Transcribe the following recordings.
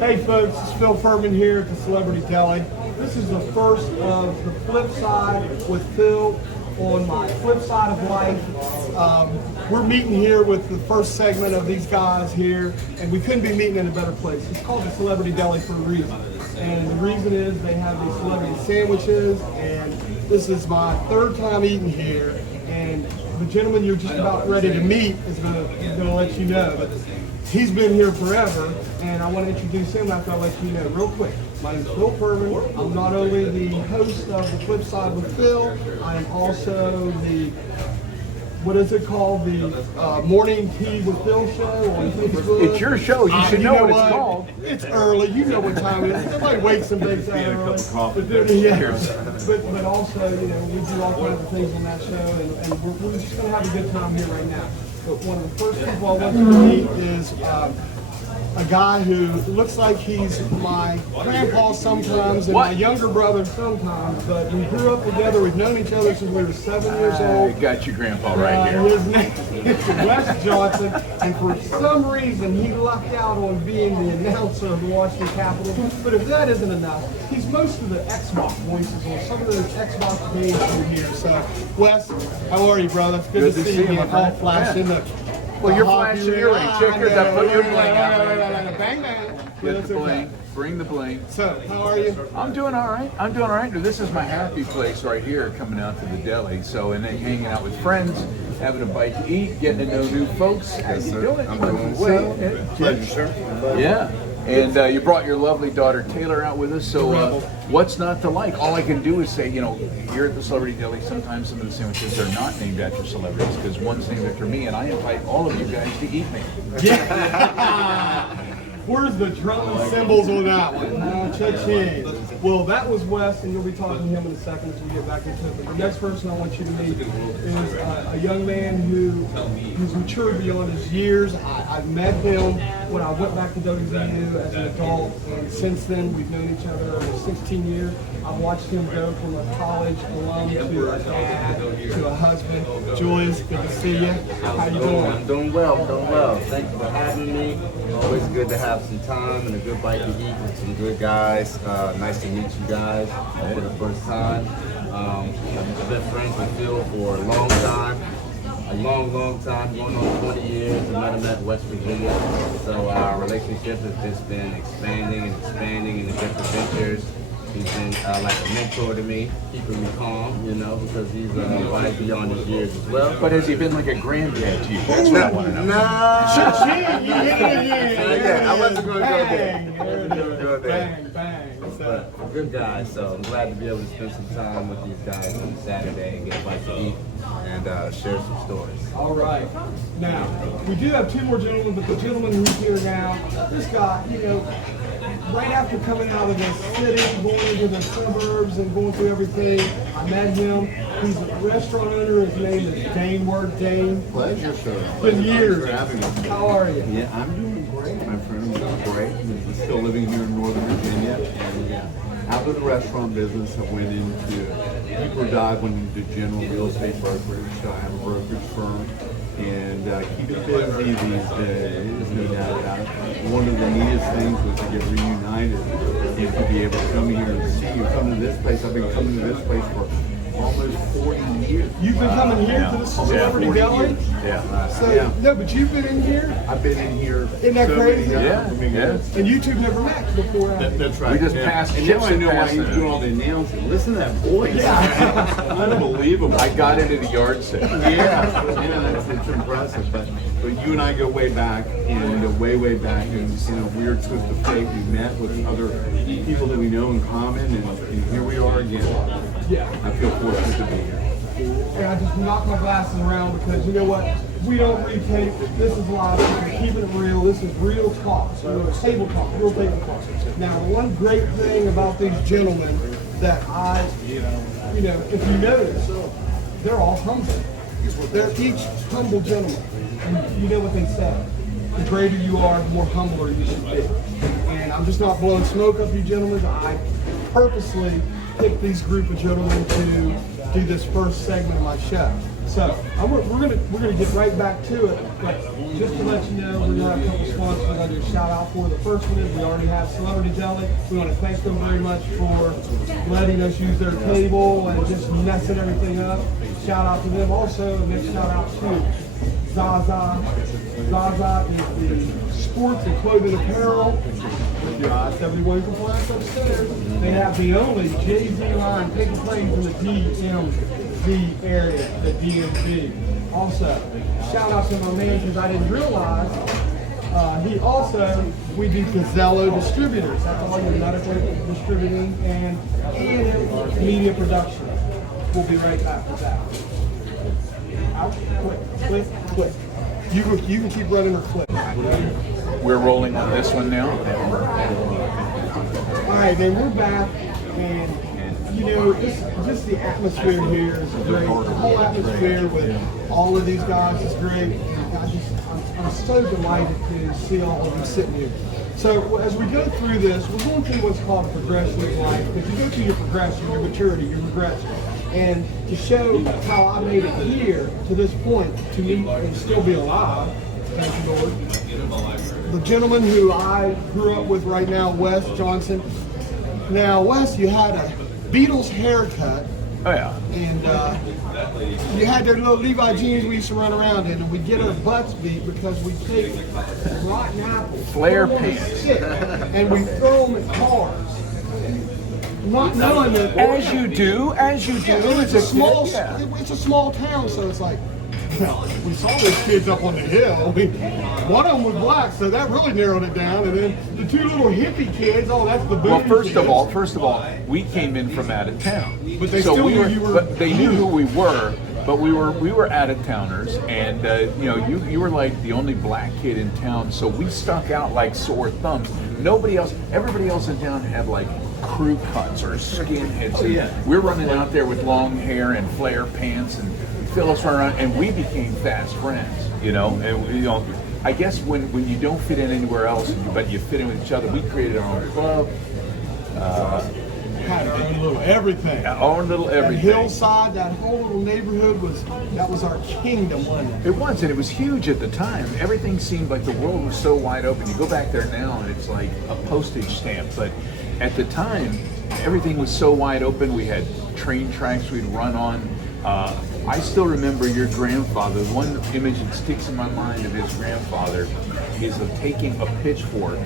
Hey folks, it's Phil Furman here at the Celebrity Deli. This is the first of the Flip Side with Phil on my Flip Side of Life. We're meeting here with the first segment of these guys here, and we couldn't be meeting in a better place. It's called the Celebrity Deli for a reason. And the reason is they have these celebrity sandwiches, and this is my third time eating here. And the gentleman you're just about ready to meet is gonna let you know. But he's been here forever, and I want to introduce him after I let you know real quick. My name is Phil Furman. I'm not only the host of the Flip Side with Phil, I am also the, what is it called? The Morning Tea with Phil show on Facebook. It's your show. You should know what it's called. It's early. You know what time it is. Somebody wakes and bakes that early. But also, you know, we do all kinds of things on that show, and we're just going to have a good time here right now. But one of the first people I want to meet is a guy who looks like he's my grandpa sometimes and my younger brother sometimes, but we grew up together. We've known each other since we were 7 years old. I got your grandpa right here. His name is Wes Johnson, and for some reason he lucked out on being the announcer of the Washington Capitals. But if that isn't enough, he's most of the Xbox voices on some of those Xbox games from here. So, Wes, how are you, brother? It's good to see you again. All flashing. Well, you're flashing your ring. Check this out. Put your bling out. Bang, bang. Get the bling. Bring the bling. So, how are you? I'm doing all right. I'm doing all right. This is my happy place right here, coming out to the deli. So, and then hanging out with friends, having a bite to eat, getting to know new folks. How you doing? I'm doing well. Pleasure, sir. Yeah. And you brought your lovely daughter Taylor out with us, so what's not to like? All I can do is say, you know, here at the Celebrity Deli, sometimes some of the sandwiches are not named after celebrities, because one's named after me, and I invite all of you guys to eat me. Yeah. Where's the drum and cymbals on that one? Cha-ching. Well, that was Wes, and you'll be talking to him in a second as we get back into it. But the next person I want you to meet is a young man who's matured beyond his years. I met him when I went back to WVU as an adult, and since then we've known each other over 16 years. I've watched him go from a college alum to a dad to a husband. Julius, good to see you. How you doing? I'm doing well. Thank you for having me. Always good to have some time and a good bite to eat with some good guys. Nice to meet you guys for the first time. I've been friends with Phil for a long time. Long time, going on 20 years. I met him at West Virginia. So our relationship has just been expanding in the different ventures. He's been like a mentor to me, keeping me calm, you know, because he's wise beyond his years as well. But has he been like a granddad to you? That's what I want to know. Cha-ching! You hit it again. Yeah, I wasn't going to go there. Bang, bang. But a good guy, so I'm glad to be able to spend some time with these guys on Saturday and get a bite to eat and share some stories. All right. Now, we do have two more gentlemen, but the gentleman who's here now, this guy, you know, right after coming out of the city, going into the suburbs and going through everything, I met him. He's a restaurant owner. His name is Dane Word. Dane. Pleasure, sir. It's been years. Thanks for having me. How are you? Yeah, I'm doing great, my friend. I'm doing great. I'm still living here in Northern Virginia. And out of the restaurant business, I went into deeper dive into general real estate brokerage. I have a brokerage firm. And keep it busy these days, no doubt about it. One of the neatest things was to get reunited and to be able to come here and see you come to this place. I've been coming to this place for almost 40 years. You've been coming here to the Celebrity Deli? Yeah. So, no, but you've been in here? I've been in here. Isn't that crazy? Yeah. And you two never met before. That's right. We just passed and now chips I know and why passed he's it. doing all the announcing. Listen to that voice. Unbelievable. I got into the yard sale. Yeah, it's impressive. But you and I go way back, and way back, and in a weird twist of fate, we met with other people that we know in common, and here we are again. Yeah. I feel fortunate to be here. And I just knock my glasses around because you know what? We don't retape. This is live. We're keeping it real. This is real talk. So table talk, real table talk. Now, one great thing about these gentlemen that you know, if you notice, they're all humble. They're each humble gentlemen. And you know what they say. The greater you are, the more humbler you should be. And I'm just not blowing smoke up you gentlemen. I purposely picked these group of gentlemen to do this first segment of my show. So we're gonna get right back to it, but just to let you know, we're gonna have a couple sponsors we're gonna do a shout out for. The first one is we already have Celebrity Deli. We want to thank them very much for letting us use their table and just messing everything up. Shout out to them. Also, a big shout out to Zaza. Zaza is the sports and clothing apparel. That's everyone can find us upstairs. They have the only Jay-Z line taking place in the DMV area, the DMV. Also, shout out to my man because I didn't realize we do Gazello Distributors. That's all your medical distributing and media production. We'll be right back with that. Out, click, click. You can keep running or click. We're rolling on this one now. All right, man, we're back, and you know, just the atmosphere here is great. The whole atmosphere with all of these guys is great. I'm so delighted to see all of them sitting here. So as we go through this, we're going through what's called a progression of life. Because you go through your progression, your maturity, your regression. And to show how I made it here to this point, to meet and still be alive, thank you, Lord. The gentleman who I grew up with right now, Wes Johnson. Now, Wes, you had a Beatles haircut. Oh yeah. And you had their little Levi jeans we used to run around in, and we get our butts beat because we take rotten apples, Flare pants, and we throw them at cars. Not knowing that. As you do. Yeah, it's a small town, so it's like, we saw those kids up on the hill. One of them was black, so that really narrowed it down. And then the two little hippie kids, that's the booty. Well, first of all, we came in from out of town, but they still knew you were. But they knew who we were. But we were out of towners, and you were like the only black kid in town, so we stuck out like sore thumbs. Everybody else in town had like crew cuts or skinheads. Oh, yeah. We're running out there with long hair and flare pants, and Phyllis run around, and we became fast friends. And I guess when you don't fit in anywhere else, but you fit in with each other, we created our own club. Had our own little everything. Our little everything. That hillside, that whole little neighborhood was our kingdom, wasn't it? It was, and it was huge at the time. Everything seemed like the world was so wide open. You go back there now, and it's like a postage stamp. But at the time, everything was so wide open. We had train tracks we'd run on. I still remember your grandfather. One image that sticks in my mind of his grandfather is of taking a pitchfork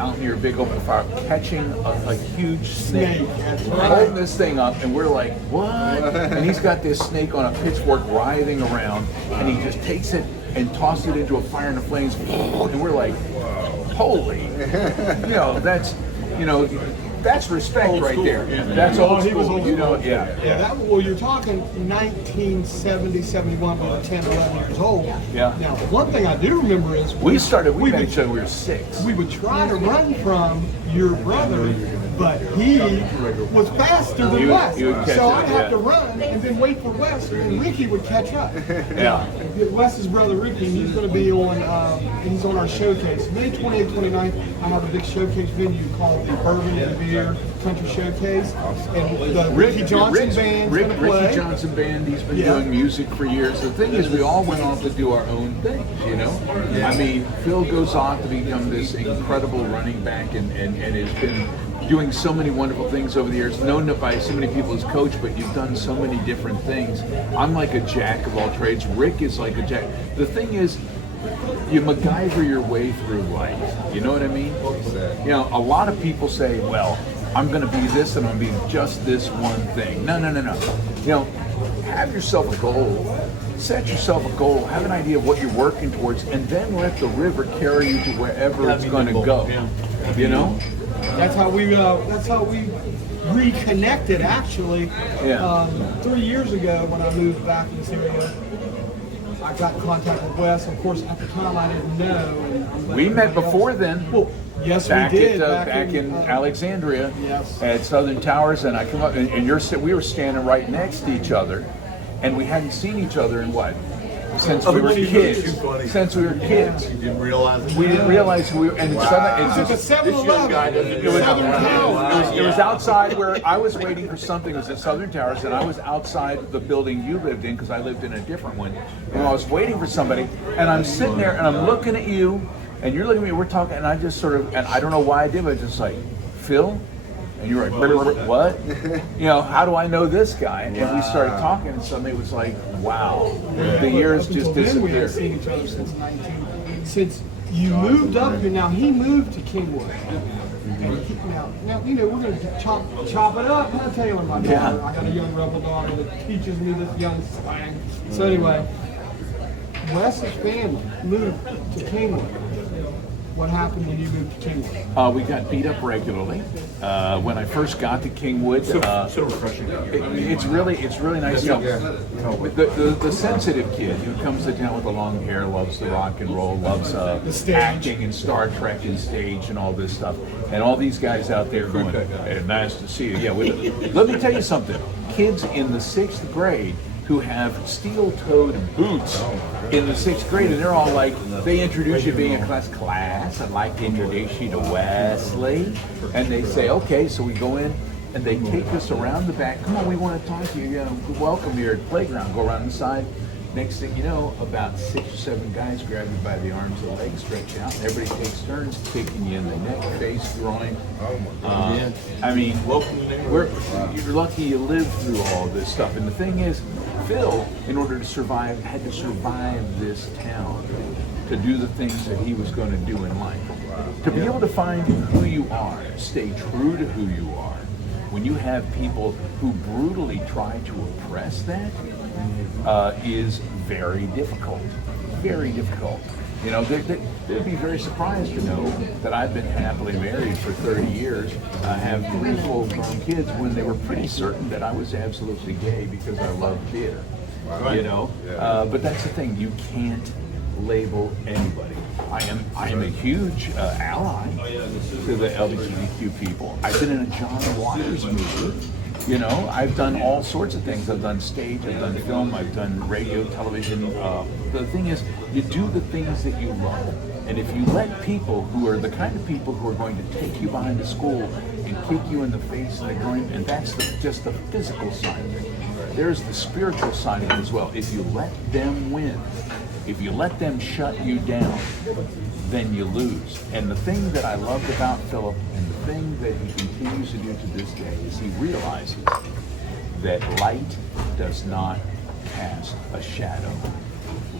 out near a big open fire, catching a huge snake, holding this thing up, and we're like, what? And he's got this snake on a pitchfork writhing around, and he just takes it and tosses it into a fire in the flames, and we're like, holy, that's respect Old right school. there. That's old He school. was old school. Yeah. Well, you're talking 1970, 71, we were 10, 11 years old. Yeah. Now, one thing I do remember is We met each other when we were 6. we would try to run from your brother, but he was faster than Wes. He would catch So up, I'd have yeah. to run and then wait for Wes, and Ricky would catch up. Yeah. Wes's brother Ricky, he's going to be he's on our showcase. May 28th, 29th, I have a big showcase venue called the Bourbon and Beer Country Showcase. And the Ricky Johnson Band's going to play. Ricky Johnson Band, he's been doing music for years. The thing is, we all went off to do our own things, I mean, Phil goes off to become this incredible running back and has been doing so many wonderful things over the years, known by so many people as coach, but you've done so many different things. I'm like a jack of all trades. Rick is like a jack. The thing is, you MacGyver your way through life. You know what I mean? A lot of people say, well, I'm going to be this and I'm going to be just this one thing. No. Have yourself a goal. Set yourself a goal. Have an idea of what you're working towards, and then let the river carry you to wherever it's going to go. Yeah. That's how we reconnected, actually. 3 years ago when I moved back in this area. I got in contact with Wes. Of course, at the time I didn't know. And we met before then. Well, yes, back we did. Back in Alexandria, yes. At Southern Towers, and I come up, and we were standing right next to each other, and we hadn't seen each other in what, since we were kids. Since we were kids. You didn't realize it? We didn't realize who we were, and suddenly it It's just. a 7-Eleven. It was, Southern Towers. it was outside where I was waiting for something. It was at Southern Towers, and I was outside the building you lived in because I lived in a different one. And I was waiting for somebody, and I'm sitting there, and I'm looking at you, and you're looking at me. We're talking, and I just sort of, and I don't know why I did, but just like, Phil. And you were like, what? You know, how do I know this guy? And we started talking, and suddenly it was like, wow, the years just Then we had disappeared. seen each other since you moved up here. Now he moved to Kingwood. And now you know we're gonna chop it up. I'll tell you my daughter. Yeah. I got a young rebel daughter that teaches me this young slang. So anyway, Wes's family moved to Kingwood. What happened when you moved to Kingwood? We got beat up regularly. When I first got to Kingwood, So refreshing. it's really nice. You know, the sensitive kid who comes to town with the long hair, loves the rock and roll, loves acting and Star Trek and stage and all this stuff. And all these guys out there going, hey, nice to see you. Yeah, let me tell you something. Kids in the 6th grade who have steel-toed boots in the 6th grade, and they're all like, they introduce you to being in class, I'd like to introduce you to Wesley. And they say, okay, so we go in, and they take us around the back. Come on, we want to talk to you. You know, welcome here at the playground. Go around the side. Next thing you know, about 6 or 7 guys grab you by the arms and legs, stretch out, and everybody takes turns kicking you in the neck, face, groin. I mean, you're lucky you lived through all this stuff. And the thing is, Phil, in order to survive, had to survive this town to do the things that he was going to do in life. To be able to find who you are, stay true to who you are, when you have people who brutally try to oppress that, is very difficult. Very difficult. You know, they'd be very surprised to know that I've been happily married for 30 years. I have 3 full-grown kids when they were pretty certain that I was absolutely gay because I love theater. You know, but that's the thing. You can't label anybody. I am a huge ally to the LGBTQ people. I've been in a John Waters movie. You know, I've done all sorts of things. I've done stage, I've done film, I've done radio, television. The thing is, you do the things that you love. And if you let people who are the kind of people who are going to take you behind the school and kick you in the face and they're going, and that's just the physical side of it. There's the spiritual side of it as well. If you let them win, if you let them shut you down, then you lose. And the thing that I loved about Philip, and the thing that he continues to do to this day, is he realizes that light does not cast a shadow.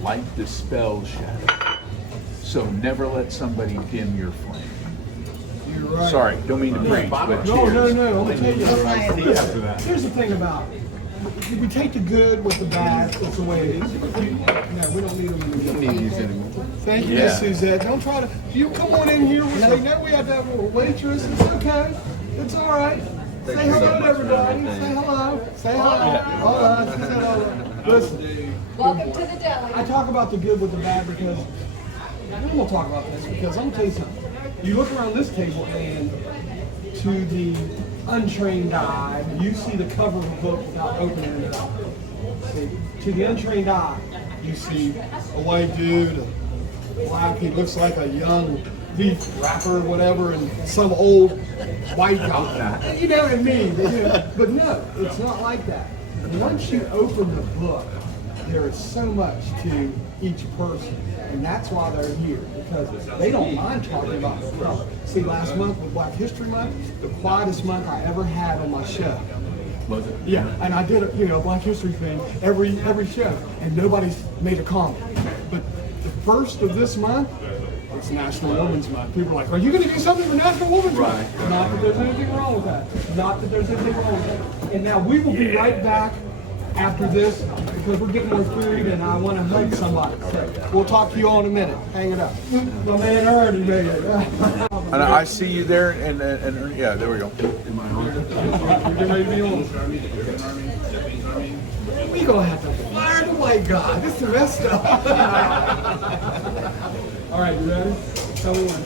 Light dispels shadow. So never let somebody dim your flame. You're right. Sorry, don't mean to preach, but No, cheers. I'm gonna tell you. Listen, here's the thing about it. We take the good with the bad. That's the way it is. No, we don't need them anymore. don't need these anymore. Thank you, Yeah. Miss Suzette. Don't try to. You come on in here. We say, no, we have to have a little waitress. It's okay. It's all right. Say hello to everybody. Say hello. Say hello. Hello. She said hello. Listen. Welcome to the deli. I talk about the good with the bad because I'm gonna talk about this because I'm gonna tell you something. You look around this table and to the untrained eye, you see the cover of a book without opening it up. See, to the untrained eye, you see a white dude, a black, he looks like a young beef rapper or whatever, and some old white guy. You know what I mean? But no, it's not like that. Once you open the book, there is so much to each person, and that's why they're here, because they don't mind talking about the stuff. See, last month with Black History Month, the quietest month I ever had on my show. Was it? Yeah, and I did a Black History thing every show, and nobody's made a comment. But the first of this month, it's National Women's Month. People are like, are you going to do something for National Women's Month? Not that there's anything wrong with that. Not that there's anything wrong with that. And now we will be right back after this because we're getting more food and I want to hug somebody. So we'll talk to you all in a minute. Hang it up. My man already made it. And I see you there, and yeah, there we go. We're getting ready to be on. We gonna have to fire the white guy. This is messed up. All right, you ready? Tell me when.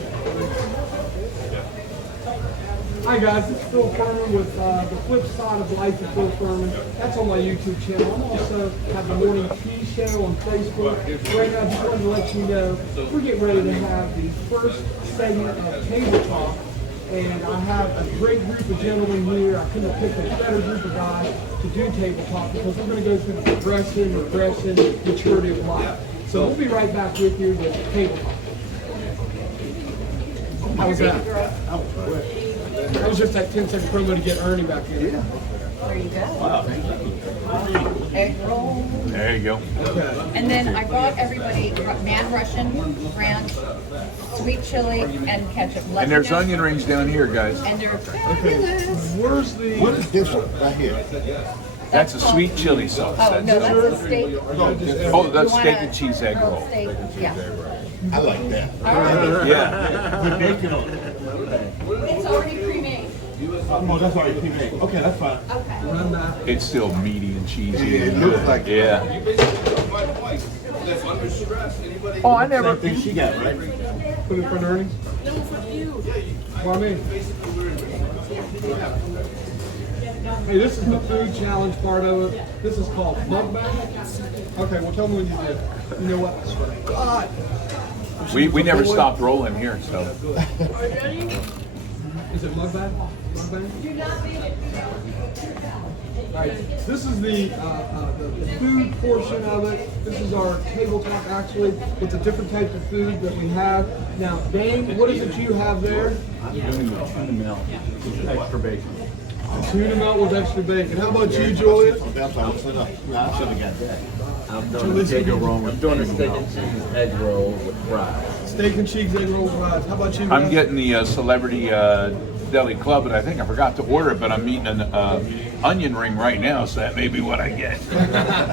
Hi guys, it's Phil Furman with the Flip Side of Life with Phil Furman. That's on my YouTube channel. I'm also have the Morning Tea Show on Facebook. Right now, I just wanted to let you know we're getting ready to have the first segment of Table Talk. And I have a great group of gentlemen here. I couldn't have picked a better group of guys to do Table Talk because we're going to go through the progression, regression, maturity of life. So we'll be right back with you with Table Talk. How was that? That was just that 10-second promo to get Ernie back in. There you go. Wow. Egg roll. There you go. Okay. And then I brought everybody Man Russian, ranch, sweet chili, and ketchup. Let And me there's know. onion rings down here, guys. And they're fabulous. Where's the... What is this one right here? That's a sweet chili sauce. Oh, no, that's a steak. Oh, that's You want steak a and cheese egg grilled roll. steak? Yeah. I like that. All right. Yeah. With bacon on it. It's already pre-made. Oh, that's already pre-made. Okay, that's fine. Okay. Run that. It's still meaty and cheesy. It and looks good. like Yeah. Oh, I never. Same thing she got, right? Put it in front of Ernie? Well, I mean... Hey, this is the food challenge part of it. This is called mukbang. Okay, well tell me when you did. You know what? I swear to God. We never stopped rolling here, so. Is it mukbang? Mukbang? Right. This is the food portion of it. This is our table talk actually with the different types of food that we have. Now, Dane, what is it you have there? Tuna melt. Extra bacon. Tuna melt with extra bacon. How about you, Julius? That's what I should have got that. I'm doing a steak and roll. I'm doing a steak and cheese egg roll with fries. Steak and cheese, egg roll, fries. How about you? I'm guys? getting the Celebrity Deli Club, and I think I forgot to order it, but I'm eating an onion ring right now, so that may be what I get.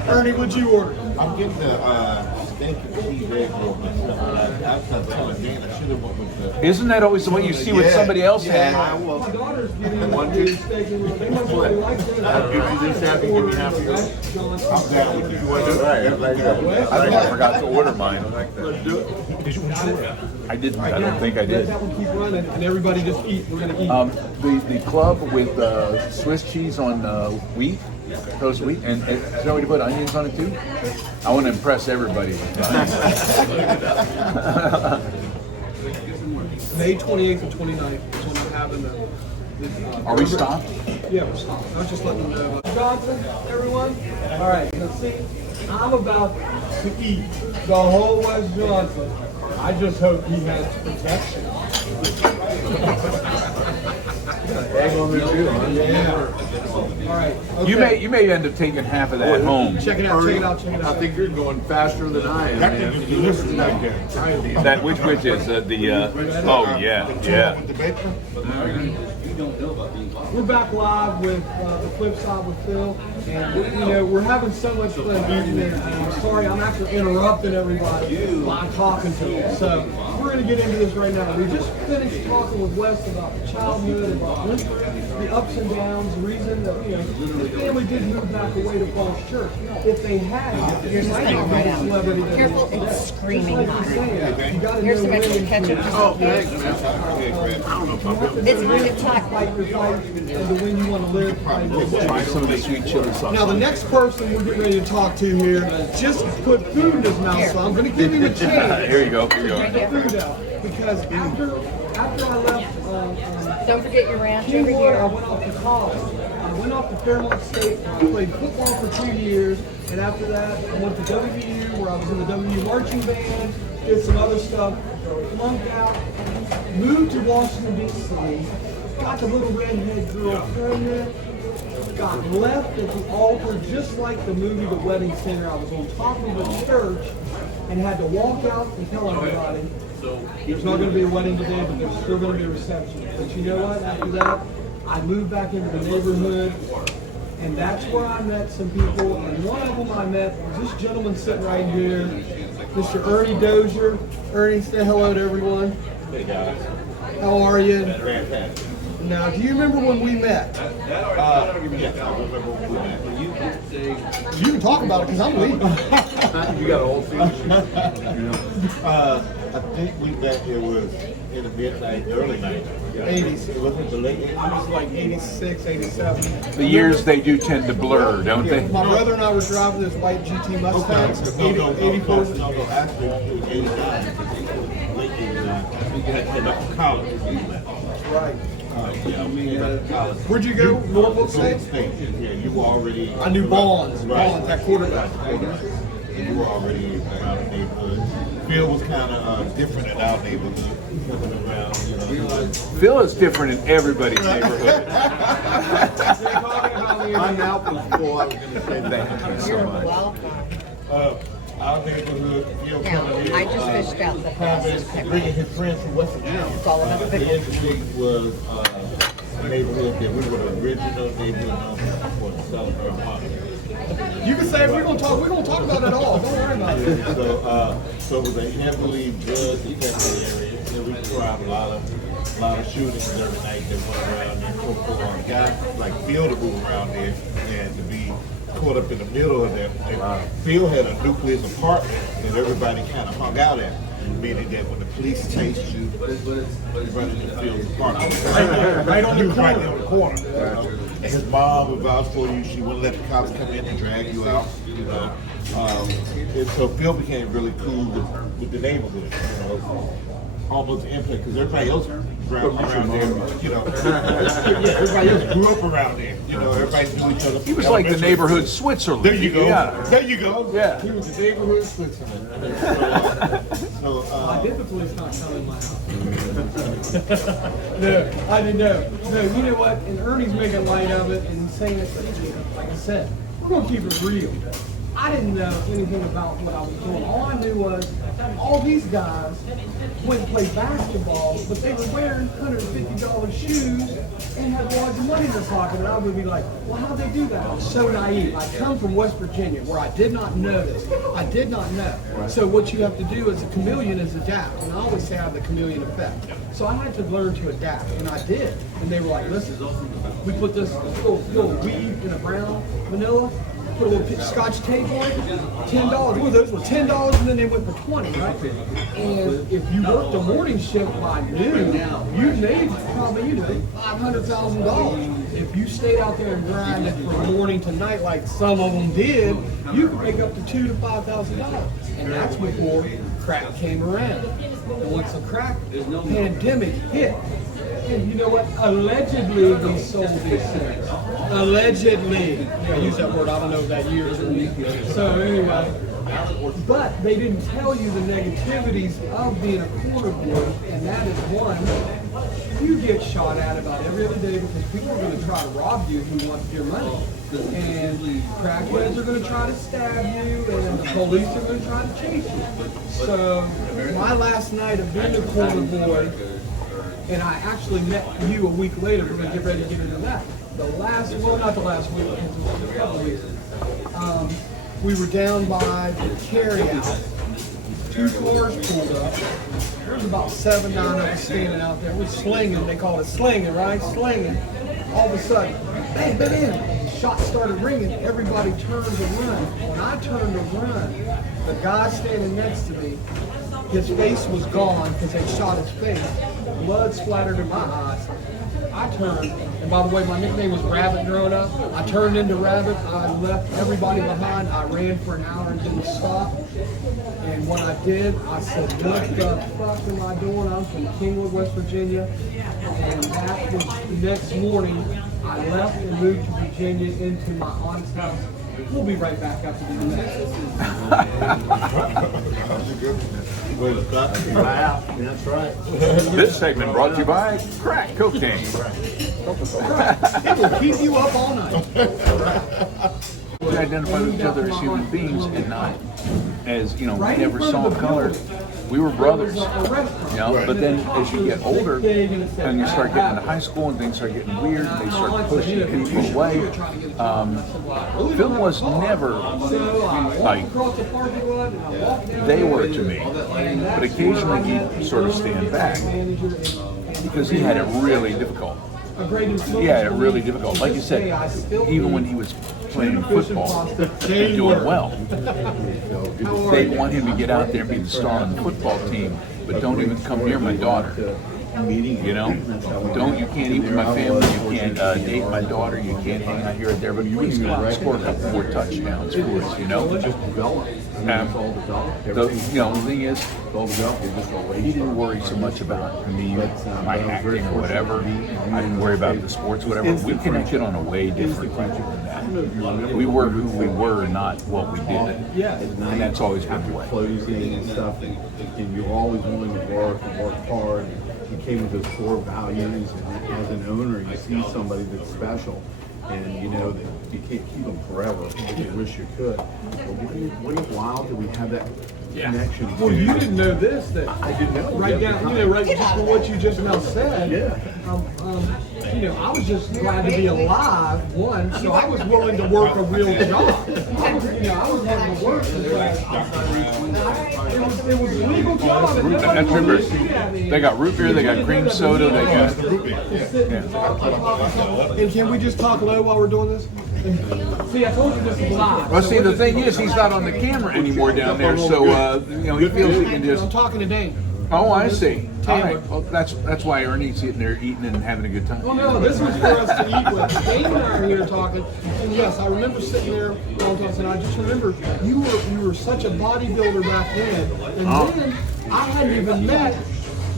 Ernie, what'd you order? I'm getting the steak and cheese egg roll myself. I was telling Dan I should have went with the... Isn't that always the way you see what somebody else has? I will. My daughter's getting the steak and roll. They must really like it. I'll give you this half and give me half of yours. I'm down with you. You want to do it? Right, I like that. I think I forgot to order mine. Let's do it. I didn't. I don't think I did. Let that one keep running, and everybody just eat. We're gonna eat. The club with Swiss cheese on wheat, toast wheat, and is that what you put onions on it too? I want to impress everybody with that. May 28th and 29th is when I'm having the. Are we stopped? Yeah, we're stopped. I was just letting them know. Johnson, everyone. All right, now see, I'm about to eat the whole West Johnson. I just hope he has protection. Egg on there too, huh? Yeah. All right. Okay. You may end up taking half of that home. Check it out. Check it out. Check it out. I think you're going faster than I am, That thing man. is delicious right there. That which is oh yeah. With the bacon? We're back live with the Flip Side with Phil, and you know we're having so much fun eating it. And I'm sorry, I'm actually interrupting everybody while I'm talking to them. So we're going to get into this right now. We just finished talking with Wes about the childhood, about the ups and downs, the reason that the family did move back away to Falls Church. If they had, Yours is might not coming right be a out. celebrity that Careful, is today. it's screaming Just like hot. you're saying, you gotta Here's know some extra when ketchup. to- Just Oh, in case. thanks, man. It's really hot. Fight your fight, and the when you want to live. fight your day. Try some of the sweet chili sauce. Now the next person we're getting ready to talk to here just put food in his mouth, so I'm going to give him a chance Here you go. Here you to go. get food out. Because after I left Don't forget your ranch over Kingwood, I here. went off to college. I went off to Fairmont State. I played football for 2 years, and after that I went to WVU where I was in the WVU marching band, did some other stuff, flunked out, moved to Washington D.C., got the little redhead girl pregnant, got left at the altar just like the movie The Wedding Singer. I was on top of a church and had to walk out and tell everybody there's not going to be a wedding today, but there's still going to be a reception. But you know what? After that, I moved back into the neighborhood, and that's where I met some people. And one of them I met was this gentleman sitting right here, Mr. Ernie Dozier. Ernie, say hello to everyone. Hey guys. How are you? Fantastic. Now, do you remember when we met? Yes, I remember when we met. You can talk about it because I'm leaving. You got old feet. I think we met, it was in the midnight, early 90s. 80s. It wasn't the late 80s. It was like 86, 87. The years they do tend to blur, don't Yeah, they? my brother and I were driving this white GT Mustang, 84. No, actually, it was 89. Late 89. At college. Right. College. Where'd you go? Norfolk State? Yeah, you were already. I knew Bonds. Right. Bonds, that quarterback. You were already around the neighborhood. Phil was kind of different in our neighborhood. Looking around, you know. Phil is different in everybody's neighborhood. My mouth was full. I was going to say that. Thank you so You're much. welcome. Our neighborhood, Phil Now, coming in. I just fished out the best. Bringing his friends from West Virginia. It's all about the The pickles. Street was a neighborhood that we were the original neighborhood for the Celebrity Deli. You can say if we're gonna talk about it all. Don't worry about it. So it was a heavily drug affected area. And we tried a lot of shootings every night that went around there. So for a guy like Phil to move around there and to be caught up in the middle of that. And Phil had a nucleus apartment that everybody kind of hung out at. Meaning that when the police chased you, you run into Phil's apartment. Right on the He was right there corner. on the corner. You know? And his mom would vouch for you. She wouldn't let the cops come in and drag you out. You know, and so Phil became really cool with the neighborhood. You know, almost infinite because everybody else grew up around there. You know, everybody else grew up around there. You know, everybody knew each other. He was like the neighborhood Switzerland. There you go. Yeah. There you go. Yeah. He was the neighborhood Switzerland. Why did the police not come in my house? No, I didn't know. No, you know what? And Ernie's making light of it and he's saying it, like I said, we're gonna keep it real. I didn't know anything about what I was doing. All I knew was all these guys went and played basketball, but they were wearing $150 shoes and had wads of money in their pocket. And I would be like, well, how'd they do that? I was so naive. I come from West Virginia where I did not know this. I did not know. So what you have to do as a chameleon is adapt. And I always say I have the chameleon effect. So I had to learn to adapt, and I did. And they were like, listen, we put this little weed in a brown vanilla, put a little scotch tape on it, $10. One of those were $10, and then they went for 20, right? And if you worked a morning shift by noon, you made probably, $500,000. If you stayed out there and grinded from morning to night, like some of them did, you could make up to $2,000 to $5,000. And that's before crack came around. And once the crack pandemic hit, and you know what? Allegedly, we sold these things. Allegedly. I use that word, I don't know if that year is. So anyway, but they didn't tell you the negativities of being a corner boy, and that is one, you get shot at about every other day because people are going to try to rob you who want your money. And crackheads are going to try to stab you, and the police are going to try to chase you. So my last night of being a corner boy, and I actually met you a week later. We're going to get ready to get into that. Not the last week, it was a couple weeks. We were down by the carryout. 2 cars pulled up. There was about 7, 9 of us standing out there. We're slinging. They call it slinging, right? Slinging. All of a sudden, bang, bang, bang. Shots started ringing. Everybody turned to run. When I turned to run, the guy standing next to me, his face was gone because they shot his face. Blood splattered in my eyes. I turned, and by the way, my nickname was Rabbit growing up. I turned into Rabbit. I left everybody behind. I ran for an hour and didn't stop. And when I did, I said, what the fuck am I doing? I'm from Kingwood, West Virginia. And that was the next morning. I left and moved to Virginia into my aunt's house. We'll be right back after the next. That's right. This segment brought to you by crack cocaine. It will keep you up all night. We identified each other as human beings and not as, we never saw color. We were brothers, but then as you get older and you start getting into high school and things start getting weird and they start pushing people away, Phil was never like they were to me, but occasionally he'd sort of stand back because he had it really difficult. a great influence. Yeah, on really me. difficult. Like you To this day, I said, still even eat when he was playing tuna fish and football pasta and daily. doing well, How are they you? want him to get out there and be the star on the football team, but don't even come near my daughter. You know, you can't eat with my family, you can't date my daughter, you can't hang out here or there, but please go out and score a couple more touchdowns for us, you know? Just develop. I mean, it's all developed. The thing is, It's all developed. You're just gonna he didn't worry so much about me, my acting or whatever. I didn't worry about the sports, whatever. We connected on a way different level than that. We were who we were, not what we did. Yeah. And that's always been the way. closing and stuff, and you're always willing to work and work hard. You came with those core values, and as an owner, you see somebody that's special, and you know that you can't keep them forever. You wish you could. But what a while do we have that connection? Well, you didn't know this, that I didn't know. right down, right just for what you just now said. Yeah. I was just glad to be alive, one, so I was willing to work a real job. I was willing to work. It was a legal job. And That's nobody remember, they got root beer, they got cream soda, they got. And can we just talk low while we're doing this? See, I told you this is live. Well, see, the thing is, he's not on the camera anymore down there, so he feels he can I'm just. talking to Dane. Oh, I see. All Taylor. right. Well, that's why Ernie's sitting there eating and having a good time. Well, no, this was for us to eat with. Dane and I are here talking, and yes, I remember sitting there long time, and I just remember you were such a bodybuilder back then, and then I hadn't even met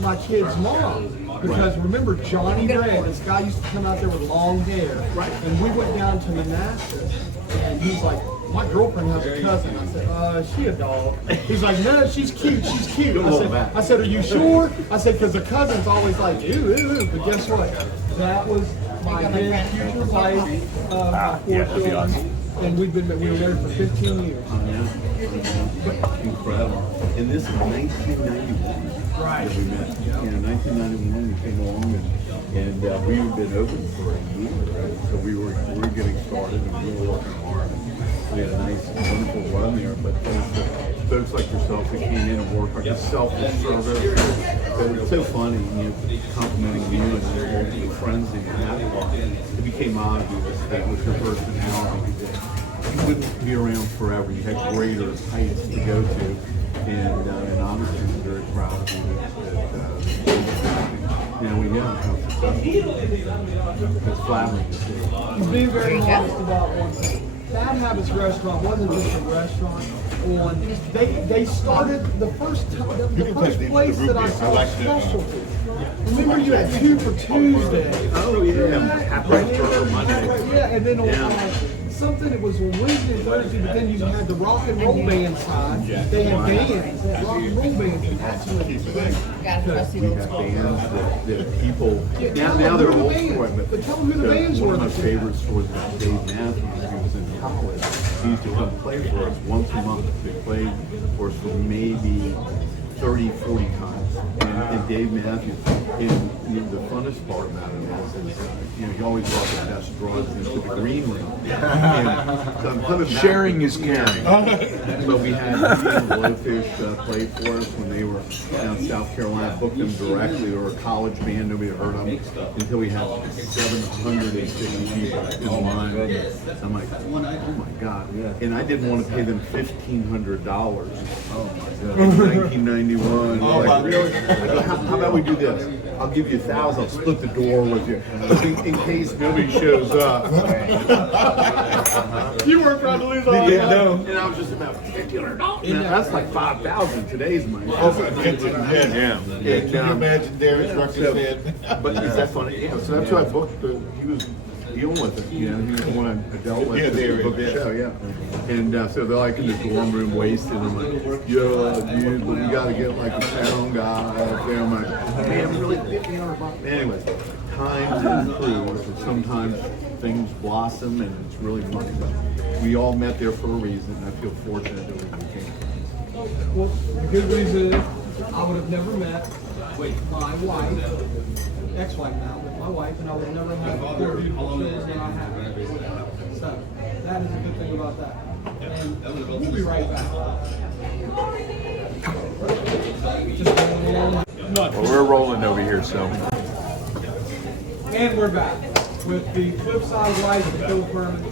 my kid's mom. Because remember Johnny Ray, this guy used to come out there with long hair, and we went down to Manassas, and he's like, my girlfriend has a cousin. I said, she a dog. He's like, no, she's cute, she's cute. I said, are you sure? I said, because the cousin's always like, ew. But guess what? That was my then future wife, my four yeah, that'd be children, awesome. and we were married for 15 years. Incredible. And this is 1991. Right. That we met. 1991 we came along and we've been open for a year, right? So we were getting started and we were working hard. We had a nice, wonderful run there, but folks like yourself that came in and worked like a selfless service. But it's so funny, complimenting you and your friends that you had. It became obvious that with your personality that you wouldn't be around forever. You had greater heights to go to. And obviously I'm very proud of you that we have how successful. It's flattering to see. He's being very honest about one thing. Bad Habits Restaurant wasn't just a restaurant. They started the first place that I saw specialty. Remember you had 2 for Tuesday. Oh yeah, half price burger Monday. Yeah, and then on something, it was on Wednesday and Thursday, but then you had the rock and roll band side. They had bands, they had rock and roll bands, and that's really great. We have bands that people now they're old for it, But tell them who the bands one were. of my favorite stories about Dave Matthews. He was in college. He used to come play for us once a month. They played for us for maybe 30, 40 times. And Dave Matthews, and the funnest part about it is he always brought the best drugs into the green room. And so I'm coming back. Sharing is caring. But we had Ian Blowfish play for us when they were down in South Carolina, booked them directly. They were a college band, nobody had heard of them, until we had 750 people in line. I'm like, oh my God. And I didn't want to pay them $1,500. Oh my God. In 1991. Like, really? I go, how about we do this? I'll give you $1,000. I'll split the door with you, in case nobody shows up. You weren't trying to lose all Yeah, that. no. And I was just about $1,500. That's like $5,000 today's money. Yeah. And, Can you imagine Darren's record said? but is that funny? Yeah. So that's who I booked. He was dealing with it. He was the one I dealt with. Yeah, to book the show. Yeah. And so they're like in the dorm room wasted. I'm like, yo, dude, but you got to get like a sound guy up there. I'm like, man, really $1,500. Anyways, time improves, and sometimes things blossom, and it's really money. But we all met there for a reason. I feel fortunate that we became friends. Well, the good reason is I would have never met my wife, ex-wife now, but my wife, and I would have never had the 4 beautiful children that I have. So that is a good thing about that. And we'll be right back. Just going along. Well, we're rolling over here, so. And we're back with the flip side of life with Phil Furman.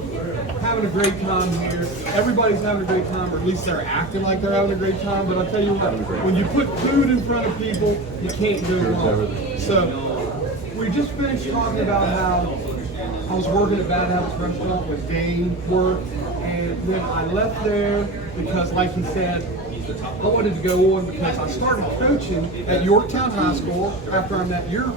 Having a great time here. Everybody's having a great time, or at least they're acting like they're having a great time. But I'll tell you what, when you put food in front of people, you can't go wrong. So we just finished talking about how I was working at Bad Habits Restaurant with Dane work, and then I left there because, like he said, I wanted to go on because I started coaching at Yorktown High School after I met your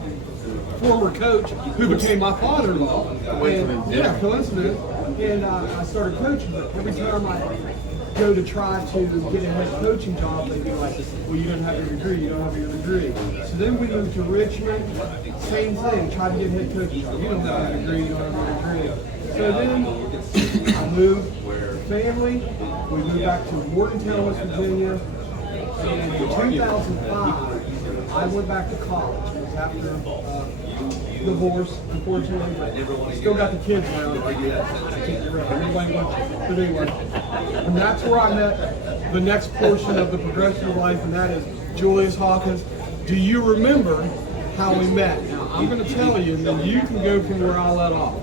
former coach, who became my father-in-law. And, yeah, coincidence. And I started coaching, but every time I go to try to get a head coaching job, they'd be like, well, you don't have your degree, you don't have your degree. So then we moved to Richmond, same thing, try to get a head coaching job. You don't have your degree, you don't have your degree. So then I moved family, we moved back to Morgantown, West Virginia, and in 2005, I went back to college. It was after divorce, unfortunately, but still got the kids around. I can't get rid of everybody wants to do one. And that's where I met the next portion of the progression of life, and that is Julius Hawkins. Do you remember how we met? Now, I'm going to tell you, and then you can go from where I let off.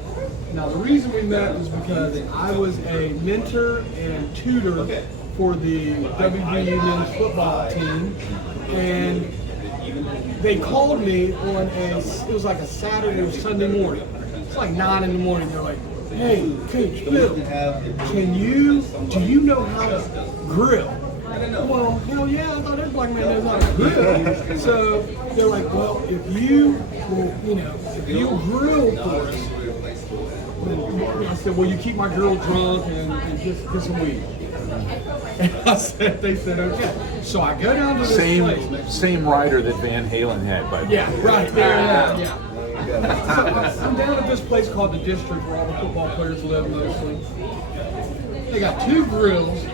Now, the reason we met was because I was a mentor and tutor for the WVU men's football team, and they called me on it was like a Saturday or Sunday morning. It's like 9 in the morning. They're like, hey, Coach Phil, do you know how to grill? Well, hell yeah, I thought every black man knows how to grill. So they're like, well, if you grill for us, then I said, well, you keep my girl drunk and just get some weed. And they said, okay. So I go down to this place. Same rider that Van Halen had, by the way. Yeah, right there. Yeah. So I'm down at this place called the District where all the football players live mostly. They got 2 grills,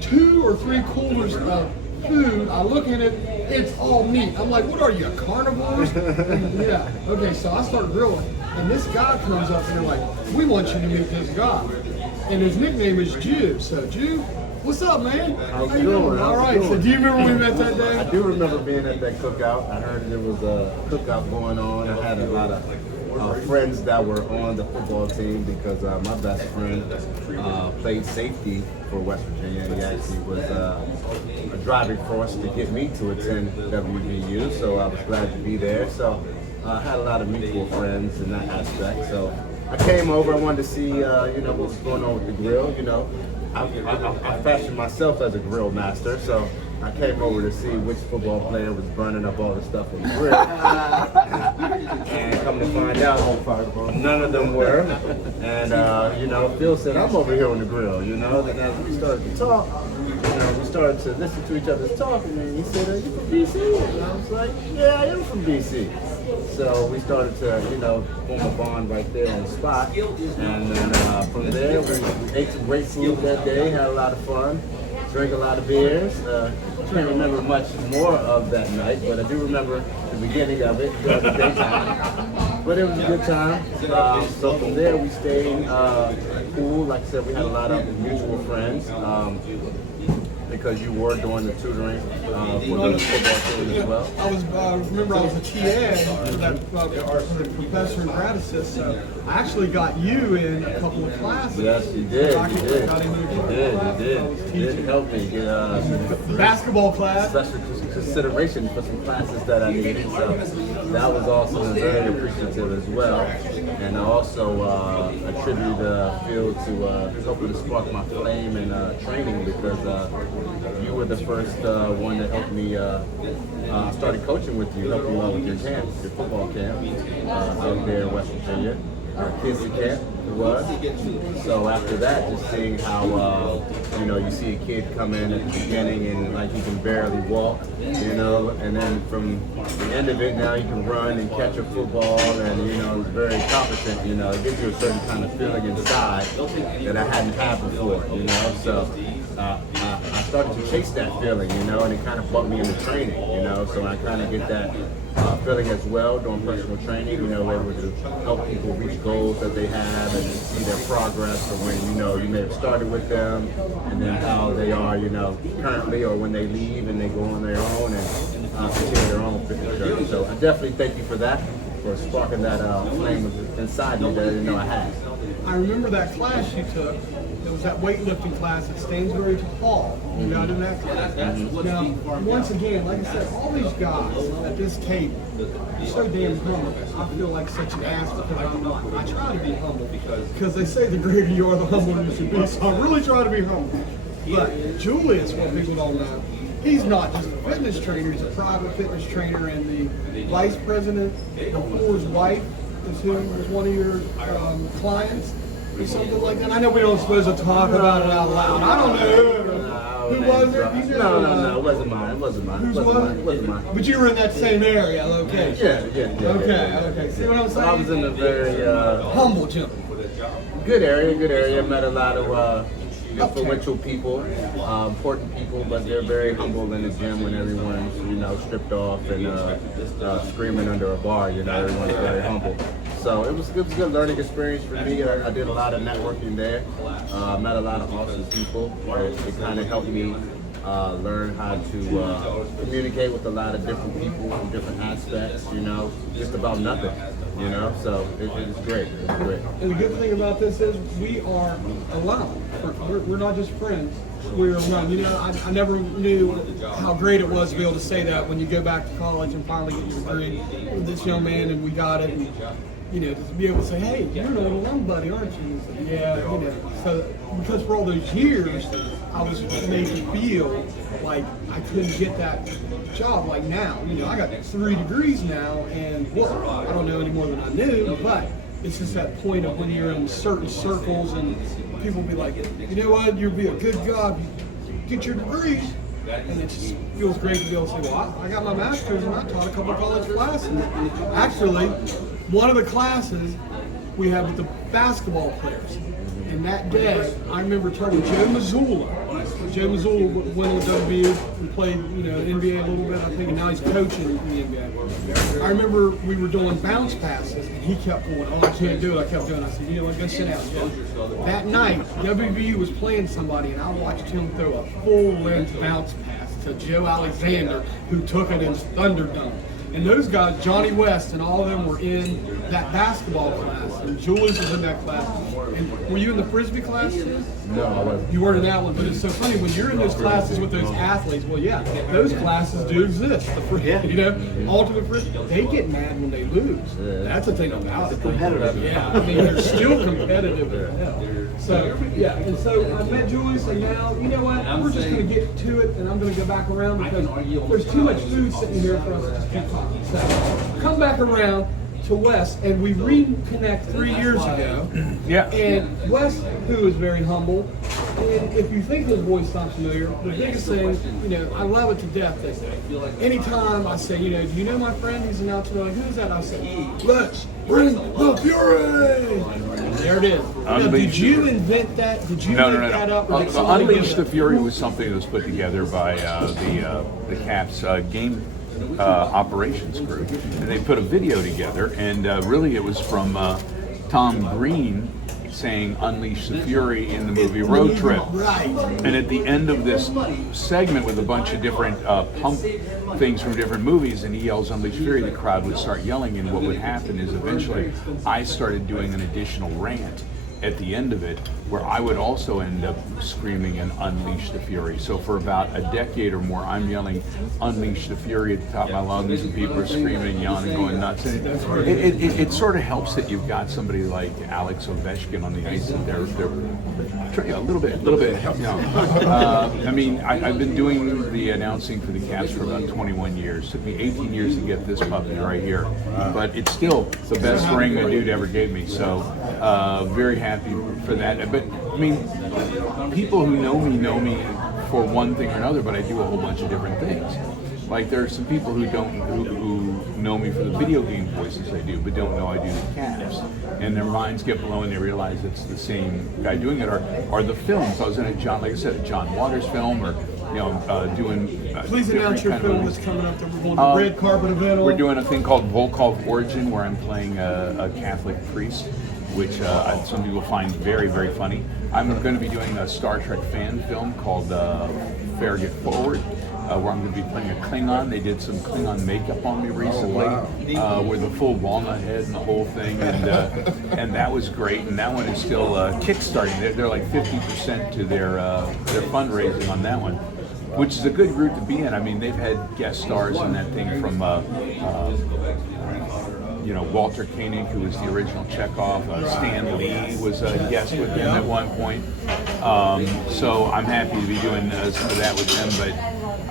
2 or 3 coolers of food. I look at it, it's all meat. I'm like, what are you, carnivores? Yeah. Okay, so I start grilling, and this guy comes up and they're like, we want you to meet this guy. And his nickname is Jew. So, Jew, what's up, man? How you doing? All right. So, do you remember when we met that day? I do remember being at that cookout. I heard there was a cookout going on. I had a lot of friends that were on the football team because my best friend played safety for West Virginia. He actually was a driving force to get me to attend WVU, so I was glad to be there. So I had a lot of mutual friends in that aspect. So I came over. I wanted to see, what was going on with the grill. I fashioned myself as a grill master, so I came over to see which football player was burning up all the stuff on the grill. And come to find out, none of them were. And, Phil said, I'm over here on the grill, Then as we started to talk, we started to listen to each other's talk, and then he said, are you from BC? And I was like, yeah, I am from BC. So we started to, form a bond right there on the spot. And then from there, we ate some great food that day, had a lot of fun, drank a lot of beers. Can't remember much more of that night, but I do remember the beginning of it, the daytime. But it was a good time. So from there, we stayed cool. Like I said, we had a lot of mutual friends. Because you were doing the tutoring for the football team as well. I was remember I was a TA for that professor and grad assist, so I actually got you in a couple of classes. Yes, you did. You did help me get basketball class. Special consideration for some classes that I needed. So that was also very appreciative as well. And I also attribute Phil to helping to spark my flame and training because you were the first one that helped me. I started coaching with you, helping you out with your camp, your football camp out there in West Virginia. Kids camp it was. So after that, just seeing how you see a kid come in at the beginning and like he can barely walk, and then from the end of it now he can run and catch a football and he's very competent. It gives you a certain kind of feeling inside that I hadn't had before. So I started to chase that feeling, and it kind of brought me into training. So I kind of get that feeling as well doing personal training, able to help people reach goals that they have and see their progress or when, you may have started with them and then how they are, currently or when they leave and they go on their own and continue their own fitness journey. So I definitely thank you for that. for sparking that flame inside me that I didn't know I had. I remember that class you took. It was that weightlifting class at Stansbury Hall. You got in that class. Now, once again, like I said, all these guys at this table are so damn humble. I feel like such an ass because I'm not. I try to be humble because they say the greater you are, the humbler you should be. So I really try to be humble. But Julius, what people don't know, he's not just a fitness trainer. He's a private fitness trainer, and the vice president before his wife is who was one of your clients. Or something like that. I know we don't supposed to talk about it out loud. I don't know who was it. You know, No, it wasn't mine. It wasn't mine. Whose It was it? wasn't mine. But you were in that same area, location. Yeah. Okay. See what I'm saying? I was in a very Humble gym. good area. Met a lot of influential people, important people, but they're very humble in the gym when everyone's, stripped off and screaming under a bar. Everyone's very humble. So it was a good learning experience for me. I did a lot of networking there. Met a lot of awesome people. It kind of helped me learn how to communicate with a lot of different people from different aspects, just about nothing, so it's great. It's great. And the good thing about this is we are alone. We're not just friends. We're alone. I never knew how great it was to be able to say that when you go back to college and finally get your degree with this young man, and we got it. And, to be able to say, hey, you're an alum buddy, aren't you? And say, yeah, So because for all those years, I was made to feel like I couldn't get that job. Like now, I got 3 degrees now, and I don't know any more than I knew, but it's just that point of when you're in certain circles and people be like, you know what, you'll be a good job, you get your degrees. And it just feels great to be able to say, well, I got my master's and I taught a couple of college classes. Actually, one of the classes we had with the basketball players. And that day, I remember talking to Joe Mazzulla. Joe Mazzulla went to W and played, NBA a little bit, I think, and now he's coaching in the NBA. I remember we were doing bounce passes, and he kept going, oh, I can't do it. I kept doing it. I said, go sit down, Joe. That night, WVU was playing somebody, and I watched him throw a full-length bounce pass to Joe Alexander, who took it in Thunderdome. And those guys, Johnny West and all of them, were in that basketball class, and Julius was in that class. And were you in the Frisbee class too? No, I wasn't. You weren't in that one, but it's so funny when you're in those classes with those athletes. Well, yeah, those classes do exist. Ultimate Frisbee, they get mad when they lose. That's the thing about it. Competitive. Yeah, I mean, you're still competitive as hell. So, yeah, and so I met Julius, and now, you know what, we're just going to get to it, and I'm going to go back around because there's too much food sitting here for us to just keep talking. So, come back around to Wes, and we reconnect 3 years ago. Yeah. And Wes, who is very humble, and if you think his voice sounds familiar, the biggest thing, I love it to death that anytime I say, do you know my friend? He's announced, they're like, who's that? I say, let's bring the fury! There it is. Now, did you invent that? Did you make that up? Or did somebody Unleash give the it? Fury was something that was put together by the Caps game operations group, and they put a video together, and really it was from Tom Green saying "Unleash the Fury" in the movie Road Trip. Right. And at the end of this segment, with a bunch of different pump things from different movies, and he yells "Unleash Fury," the crowd would start yelling, and what would happen is eventually I started doing an additional rant at the end of it, where I would also end up screaming and "Unleash the Fury." So for about a decade or more, I'm yelling "Unleash the Fury" at the top of my lungs, and people are screaming and yelling and going nuts. And it sort of helps that you've got somebody like Alex Ovechkin on the ice, and they're a little bit. I mean, I've been doing the announcing for the Caps for about 21 years. It took me 18 years to get this puppy right here, but it's still the best ring a dude ever gave me. So very happy for that. But I mean, people who know me for one thing or another, but I do a whole bunch of different things. Like there are some people who know me for the video game voices I do, but don't know I do the Caps, and their minds get blown. They realize it's the same guy doing it, or the films. I was in a John Waters film, or doing. Please announce your film that's coming up that we're going to Uh, red carpet event on. We're doing a thing called Volkov Origin, where I'm playing a Catholic priest, which some people find very, very funny. I'm going to be doing a Star Trek fan film called Farragut Forward, where I'm going to be playing a Klingon. They did some Klingon makeup on me recently, with a full walnut head and the whole thing, and that was great. And that one is still kickstarting. They're like 50% to their fundraising on that one, which is a good group to be in. I mean, they've had guest stars in that thing from Walter Koenig, who was the original Chekhov. Stan Lee was a guest with them at one point. So I'm happy to be doing some of that with them. But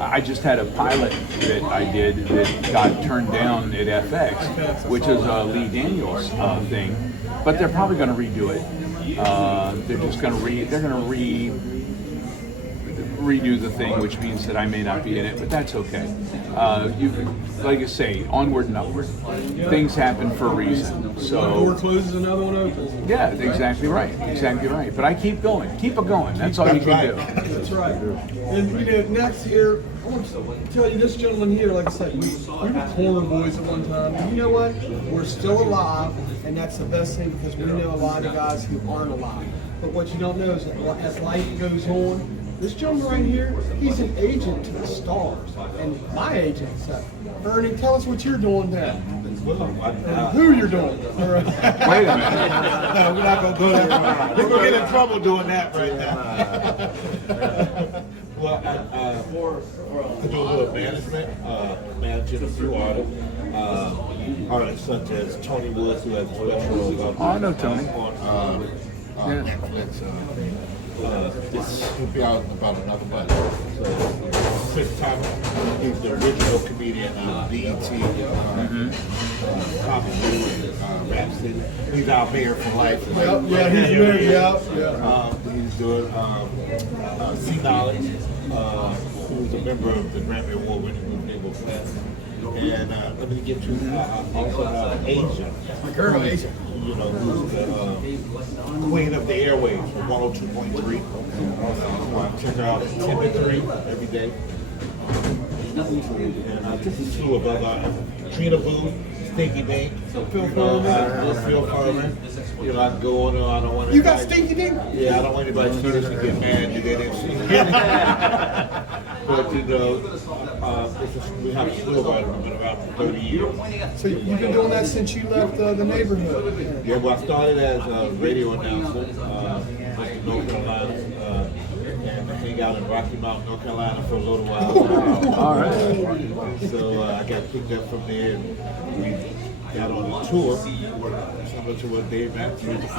I just had a pilot that I did that got turned down at FX, which is a Lee Daniels thing. But they're probably going to redo it. They're just going to redo the thing, which means that I may not be in it, but that's okay. Like I say, onward and upward. Things happen for a reason. One door So closes, another one opens. yeah, exactly right. Exactly right. But I keep going. Keep it going. That's all you can do. That's right. And next year, I want to tell you, this gentleman here, like I said, we were corner boys at one time. And you know what? We're still alive, and that's the best thing because we know a lot of guys who aren't alive. But what you don't know is that as life goes on, this gentleman right here, he's an agent to the stars. And my agent said, Ernie, tell us what you're doing there. Who you're doing. All right. Wait a minute. No, we're not gonna go there. We're gonna get in trouble doing that right now. Well, I do a little management, managing a few artists such as Tony Woods, who has a special. I know Tony. On Netflix. He'll be out in about another month. So, Chris Thomas, he's the original comedian on BET, Comedy Rhapsody. He's our mayor for life. Yeah, he's married. Yeah. He's doing C Knowledge, who's a member of the Grammy Award-winning group Naval Class. And let me get you also Asia. My girl, Asia. You know, who's the queen of the airwaves for 102.3. Check her out at 10 to 3 every day. And just a slew of other, Trina Booth, Stinky Dink, Phil Furman. You know, I can go on and I don't want to. You got Stinky Dink? Yeah, I don't want anybody to get mad that they didn't see it. But you know, we have a slew of them. We've been around for 30 years. So you've been doing that since you left the neighborhood? Yeah, well, I started as a radio announcer in North Carolina, and I hang out in Rocky Mount, North Carolina for a little while. All right. So I got picked up from there, and we got on a tour, similar to what Dave Matthews did,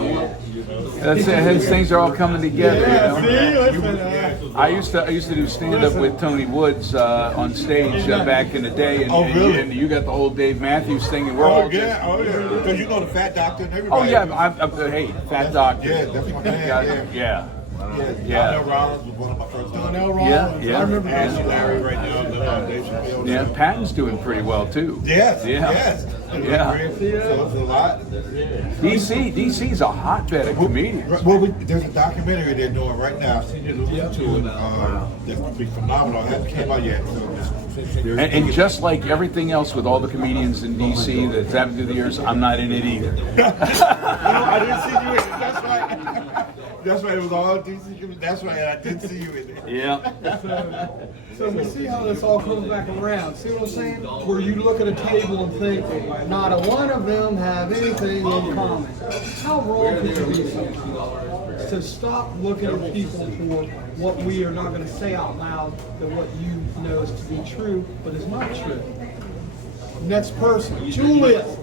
you know. That's it. Things are all coming together. Yeah, You know? see, listen, I used to do stand up with Tony Woods on stage back in the day, and, Oh, really? and you got the whole Dave Matthews thing, and we're all just, Because you know the Fat Doctor and oh everybody. yeah, hey, Fat Doctor. Yeah, that's my man, Yeah. Yeah. Donnell Rollins was one of my first Donnell Yeah, Rollins. yeah. I remember Ashley that. Larry right now on the foundation. Yeah, Patton's doing pretty well too. Yes, Yeah. yes. Yeah. So it's a lot. DC's a hotbed of comedians. Well, there's a documentary they're doing right now. I've seen you alluded to it. That's going to be phenomenal. It hasn't came out yet. So And just like everything else with all the comedians in DC that's happened through the years, I'm not in it either. I didn't see you in it. That's right. That's right. It was all DC. That's right. I didn't see you in it. Yeah. So we see how this all comes back around. See what I'm saying? Where you look at a table and think, not a one of them have anything in common. How wrong could you be sometimes? So stop looking at people for what we are not going to say out loud, that what you know is to be true, but is not true. Next person, Julius.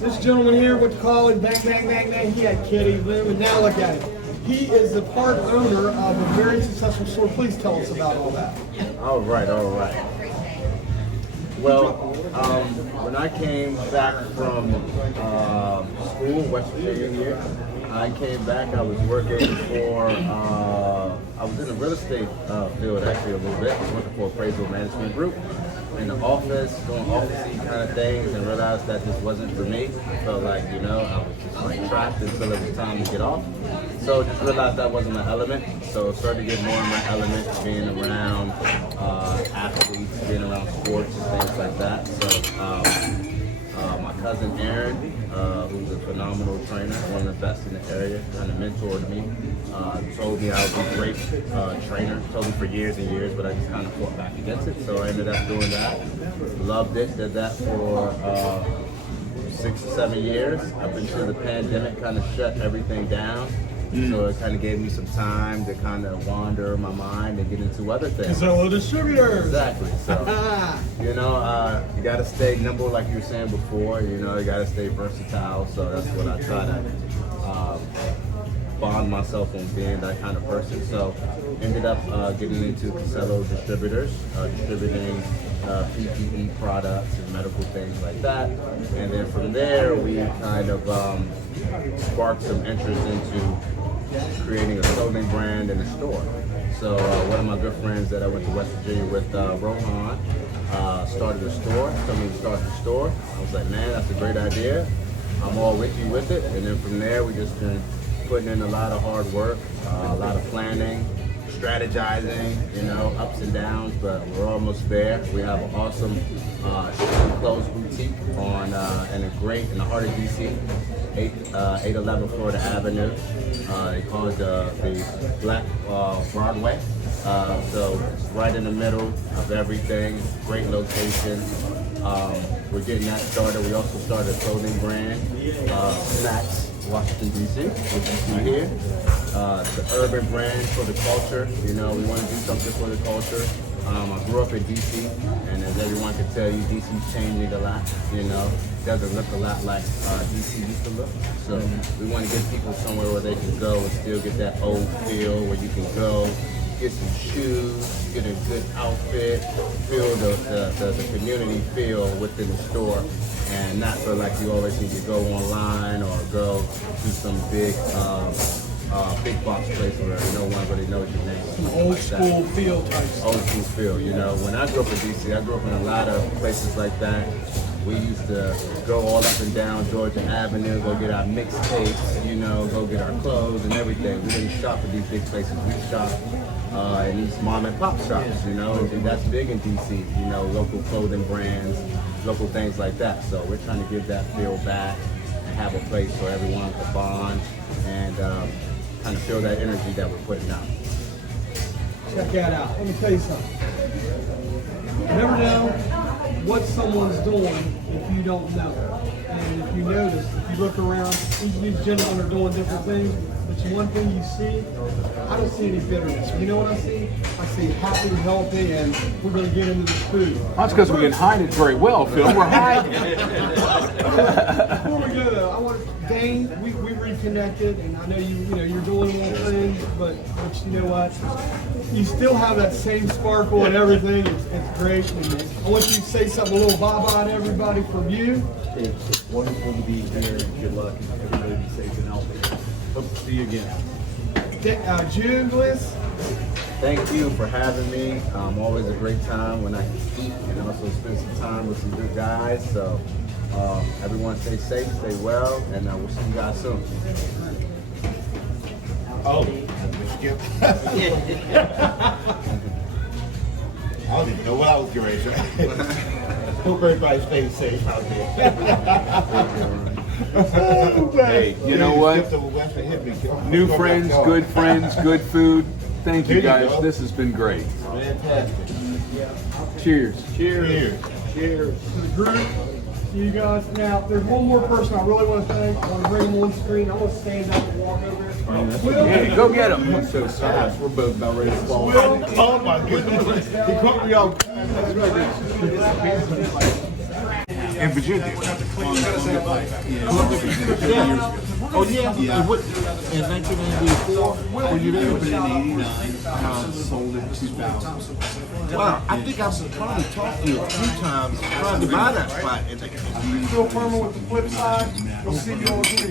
This gentleman here went to college, bang, bang, bang, bang. He had kitties, and now look at him. He is the part owner of a very successful store. Please tell us about all that. All right. Well, when I came back from school, West Virginia here, I came back, I was working for, I was in the real estate field actually a little bit. I was working for appraisal management group in the office, doing office-y kind of things, and realized that this wasn't for me. I felt like, I was just like trapped until it was time to get off. So just realized that wasn't my element. So started to get more in my element, being around athletes, being around sports and things like that. So My cousin Aaron, who's a phenomenal trainer, one of the best in the area, kind of mentored me, told me I would be a great trainer, told me for years and years, but I just kind of fought back against it, so I ended up doing that. Loved it, did that for 6 or 7 years, up until the pandemic kind of shut everything down. So it kind of gave me some time to kind of wander my mind and get into other things. Fellow distributors. Exactly. So, you know, you got to stay nimble, like you were saying before. You know, you got to stay versatile. So that's what I try to bond myself on being that kind of person. So ended up getting into Casella Distributors, distributing PPE products and medical things like that. And then from there, we kind of sparked some interest into creating a clothing brand and a store. So one of my good friends that I went to West Virginia with, Rohan, started a store, told me to start the store. I was like, man, that's a great idea. I'm all with you with it. And then from there, we just been putting in a lot of hard work, a lot of planning, strategizing, you know, ups and downs, but we're almost there. We have an awesome clothes boutique on in the heart of DC, 811 Florida Avenue. They call it the Black Broadway. So it's right in the middle of everything. Great location. We're getting that started. We also started a clothing brand, Snacks, Washington DC, which you see here. The urban brand for the culture. You know, we want to do something for the culture. I grew up in DC, and as everyone can tell you, DC's changing a lot. You know, it doesn't look a lot like DC used to look. So we want to get people somewhere where they can go and still get that old feel, where you can go, get some shoes, get a good outfit, feel the community feel within the store, and not feel like you always need to go online or go to some big box place where no one really knows your name. Old school feel type stuff. Old school feel, you know. When I grew up in DC, I grew up in a lot of places like that. We used to go all up and down Georgia Avenue, go get our mixtapes, you know, go get our clothes and everything. We didn't shop at these big places. We shopped in these mom and pop shops, you know, and that's big in DC, you know, local clothing brands, local things like that. So we're trying to give that feel back and have a place where everyone can bond and kind of feel that energy that we're putting out. Check that out. Let me tell you something. You never know what someone's doing if you don't know. And if you notice, if you look around, each of these gentlemen are doing different things, but one thing you see, I don't see any bitterness. You know what I see? I see happy, healthy, and we're going to get into this food. That's because we can hide it very well, Phil. We're hiding. Before we go though, I want to, Dane, we reconnected, and I know you're doing one thing, but you know what? You still have that same sparkle and everything. It's great. And I want you to say something, a little bye-bye to everybody from you. It's wonderful to be here. Good luck. Everybody be safe and healthy. Hope to see you again. June Bliss. Thank you for having me. Always a great time when I can speak and also spend some time with some good guys. So everyone stay safe, stay well, and we'll see you guys soon. Oh, Skip. I don't even know what I was getting ready to say. Hope everybody stays safe out there. Hey, you know what? New friends, good food. Thank you guys. This has been great. Fantastic. Cheers. Cheers. Cheers to the group. See you guys. Now, there's one more person I really want to thank. I want to bring him on screen. I want to stand up and walk over here. Will, Hey, go get him. I'm so sorry. We're both about ready to fall. Will, Oh my goodness. He caught me off. In Virginia. Oh yeah? In 1994? Were you there? Opened in 89, sold in 2000. Wow, I think I've probably talked to you a few times trying to buy that spot. Phil Furman with the flip side. We'll see you all again.